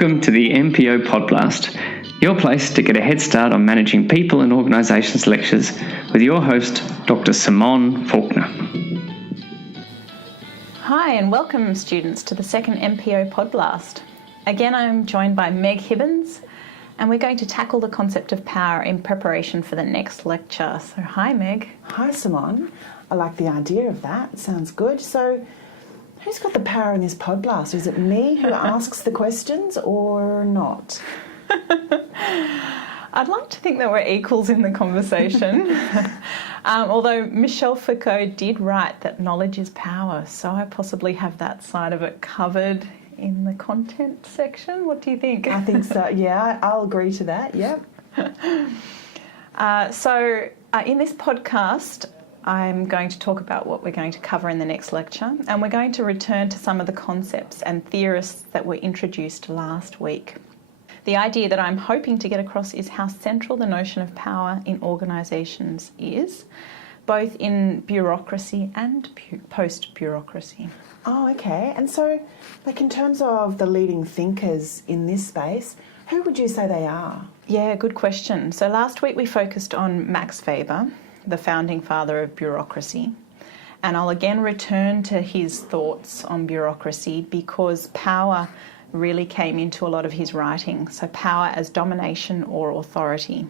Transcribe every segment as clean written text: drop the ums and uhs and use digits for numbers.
Welcome to the MPO Podblast, your place to get a head start on managing people and organisations lectures with your host, Dr. Simone Faulkner. Hi and welcome students to the second MPO Podblast. Again, I'm joined by Meg Hibbins and we're going to tackle the concept of power in preparation for the next lecture. So hi Meg. Hi Simone. I like the idea of that. Sounds good. So who's got the power in this Podblast? Is it me who asks the questions or not? I'd like to think that we're equals in the conversation. Although Michel Foucault did write that knowledge is power, so I possibly have that side of it covered in the content section. What do you think? I think so, yeah, I'll agree to that, yep. In this podcast, I'm going to talk about what we're going to cover in the next lecture, and we're going to return to some of the concepts and theorists that were introduced last week. The idea that I'm hoping to get across is how central the notion of power in organisations is, both in bureaucracy and post-bureaucracy. Oh, okay. And so, in terms of the leading thinkers in this space, who would you say they are? Yeah, good question. So last week we focused on Max Weber, the founding father of bureaucracy. And I'll again return to his thoughts on bureaucracy because power really came into a lot of his writing. So power as domination or authority.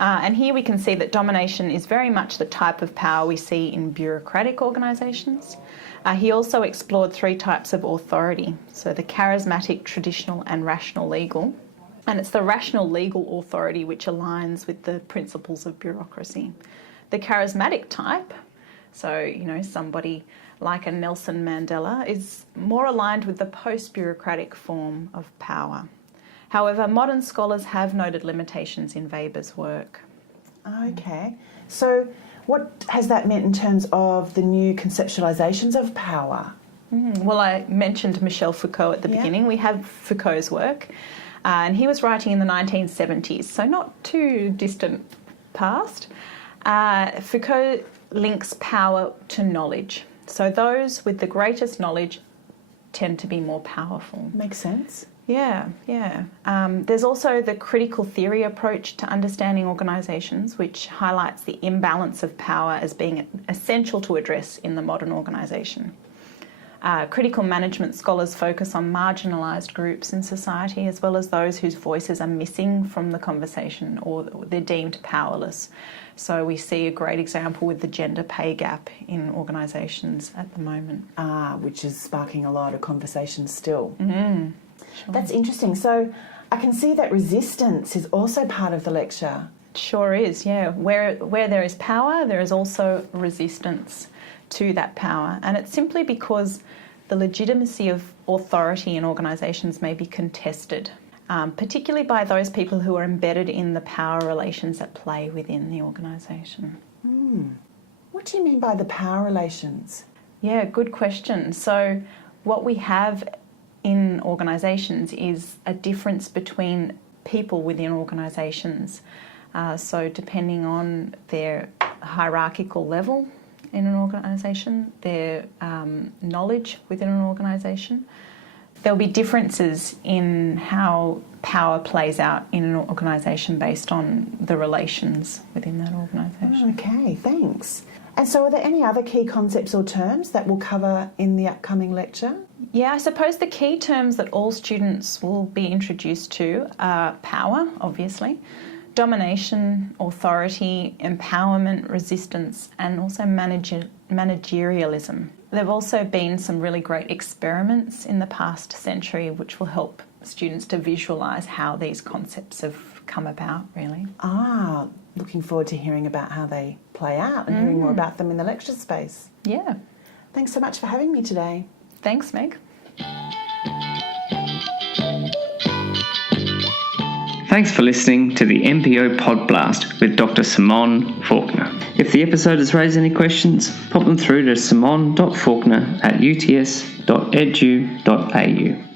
And here we can see that domination is very much the type of power we see in bureaucratic organisations. He also explored three types of authority. So the charismatic, traditional and rational legal. And it's the rational legal authority which aligns with the principles of bureaucracy. The charismatic type, so, somebody like a Nelson Mandela, is more aligned with the post-bureaucratic form of power. However, modern scholars have noted limitations in Weber's work. Okay. So what has that meant in terms of the new conceptualizations of power? Well, I mentioned Michel Foucault at the beginning. We have Foucault's work. And he was writing in the 1970s, so not too distant past. Foucault links power to knowledge. So those with the greatest knowledge tend to be more powerful. Makes sense. Yeah. There's also the critical theory approach to understanding organisations, which highlights the imbalance of power as being essential to address in the modern organisation. Critical management scholars focus on marginalised groups in society as well as those whose voices are missing from the conversation or they're deemed powerless. So we see a great example with the gender pay gap in organisations at the moment. Which is sparking a lot of conversation still. Sure. That's interesting. So I can see that resistance is also part of the lecture. Sure is, yeah. Where there is power, there is also resistance to that power, and it's simply because the legitimacy of authority in organisations may be contested, particularly by those people who are embedded in the power relations at play within the organisation. What do you mean by the power relations? Yeah, good question. So what we have in organisations is a difference between people within organisations. So depending on their hierarchical level in an organisation, their knowledge within an organisation, there'll be differences in how power plays out in an organisation based on the relations within that organisation. Okay, thanks. And so are there any other key concepts or terms that we'll cover in the upcoming lecture? Yeah, I suppose the key terms that all students will be introduced to are power, obviously, domination, authority, empowerment, resistance, and also managerialism. There have also been some really great experiments in the past century which will help students to visualise how these concepts have come about, really. Looking forward to hearing about how they play out and hearing more about them in the lecture space. Yeah. Thanks so much for having me today. Thanks, Meg. Thanks for listening to the MPO Podblast with Dr. Simone Faulkner. If the episode has raised any questions, pop them through to simone.faulkner@uts.edu.au.